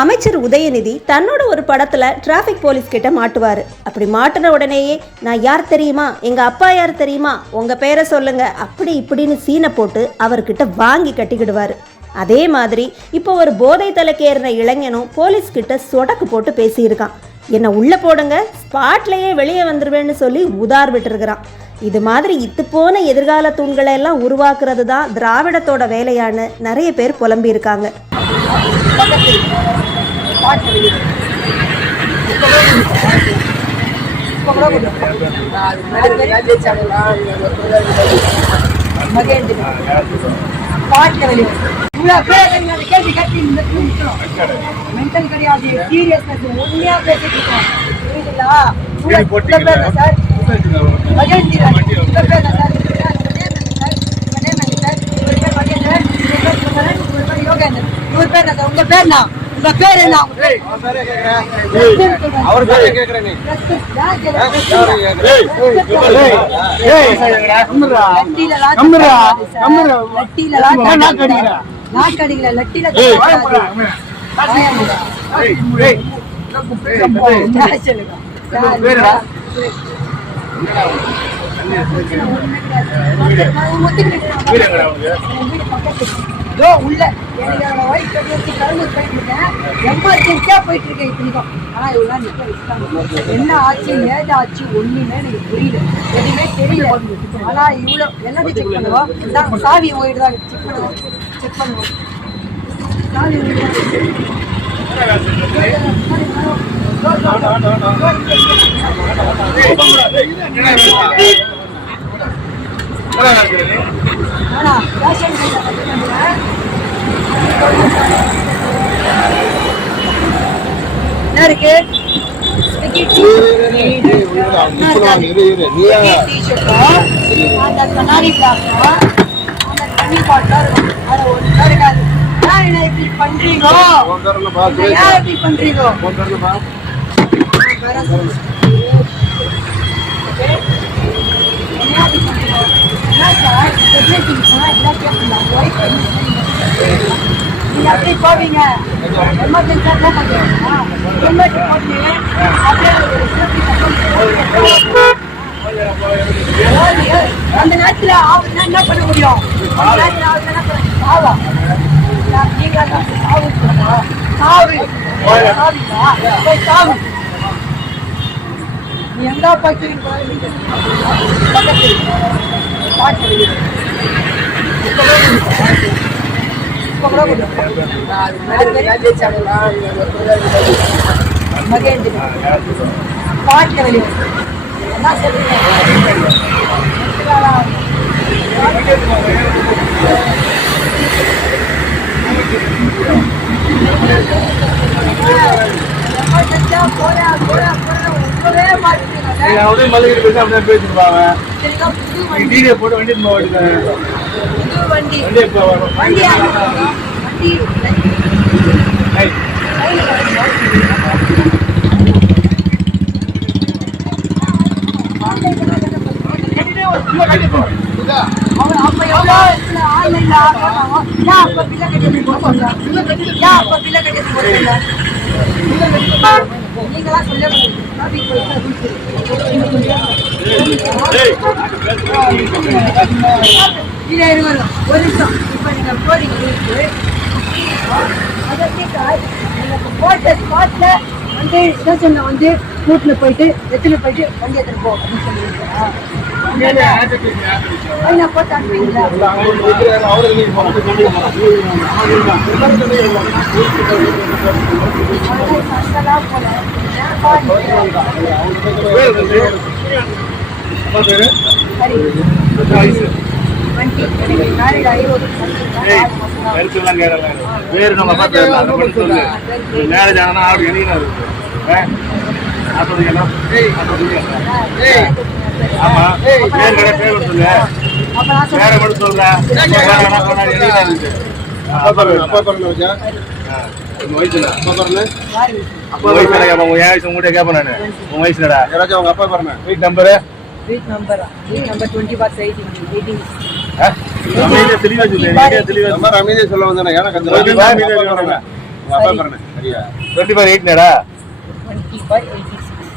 அமைச்சர் உதயநிதி தன்னோட ஒரு படத்துல டிராஃபிக் போலீஸ் கிட்ட மாட்டுவாரு. அப்படி மாட்டின உடனேயே நான் யார் தெரியுமா, எங்க அப்பா யார் தெரியுமா, உங்க பேரை சொல்லுங்க, அப்படி இப்படின்னு சீனை போட்டு அவர்கிட்ட வாங்கி கட்டிக்கிடுவாரு. அதே மாதிரி இப்போ ஒரு போதை தலைக்கேறின இளைஞனும் போலீஸ் கிட்ட சொடக்கு போட்டு பேசியிருக்கான். என்னை உள்ள போடுங்க, ஸ்பாட்லயே வெளியே வந்துருவேன்னு சொல்லி உதார் விட்டுருக்கிறான். இது மாதிரி இத்து போன எதிர்கால தூண்களை எல்லாம் உருவாக்குறது தான் திராவிடத்தோட வேலையான்னு நிறைய பேர் புலம்பியிருக்காங்க. மென்டல் கிடையாது, சீரியஸ்னஸ் உண்மையா பேசிட்டு இருக்கோம். உங்க பேர் என்ன? உங்க பேர் என்ன? அவர் பேர் கேக்குறேன். உள்ள போயிட்டு இருக்கேன். இப்படிதான் ஆனா இவ்வளவு என்ன ஆச்சு, ஏதாச்சு ஒண்ணுமே எனக்கு புரியல, எதுவுமே தெரியல. ஆனா இவ்வளவு எல்லாத்தையும் செக் பண்ணுவோம். சாவி போயிட்டு தான் செக் பண்ணுவோம். சாவி இருக்கு. அந்த கண்ணாடி கிளாஸும் அந்த தண்ணி பாட்டிலும் அதை ஒன்றும் இருக்காது. இப்படி பண்றீங்க, இப்படி பண்றீங்க. நீங்க அப்படி போவீங்க, எமர்ஜென்சியா போக மாட்டீங்க. அந்த நேரத்துல என்ன பண்ண முடியும்? எங்க பார்த்து பாட்டில வெளியே என்ன சொல்றீங்க? நீங்களா சொல்ல ஒரு நிமிஷம். இப்ப நீங்க போறீங்க, போட்ட ஸ்பாட்ல வந்து ஸ்டேஷன்ல வந்து கூட்டுல போயிட்டு எத்தனை போயிட்டு வண்டி எடுத்துட்டு போ அப்படின்னு சொல்லியிருக்கா. போட்டு அனுப்புவீங்களா? வேறு நம்ம மேரேஜ் ஆனா ஆடு என்ன ஆமா பேர் கடை பேர் சொல்லு, வேற மட்டும் சொல்ற. அப்பா வயசுல கேட்பேன், உன் வயசு உங்ககிட்ட கேட்பேன் நானு. உன் வயசுலடா யாராச்சும் அவங்க அப்பா பாருங்க. வீட் நம்பரு நம்பர் 20/18. தெளிவா சொல்லு, தெளிவா சொல்ல வந்தேன். 25 8 25 86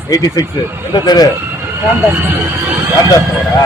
86 எந்த தெரு ராம்தாஸ் ராம்தாஸ் நகரா?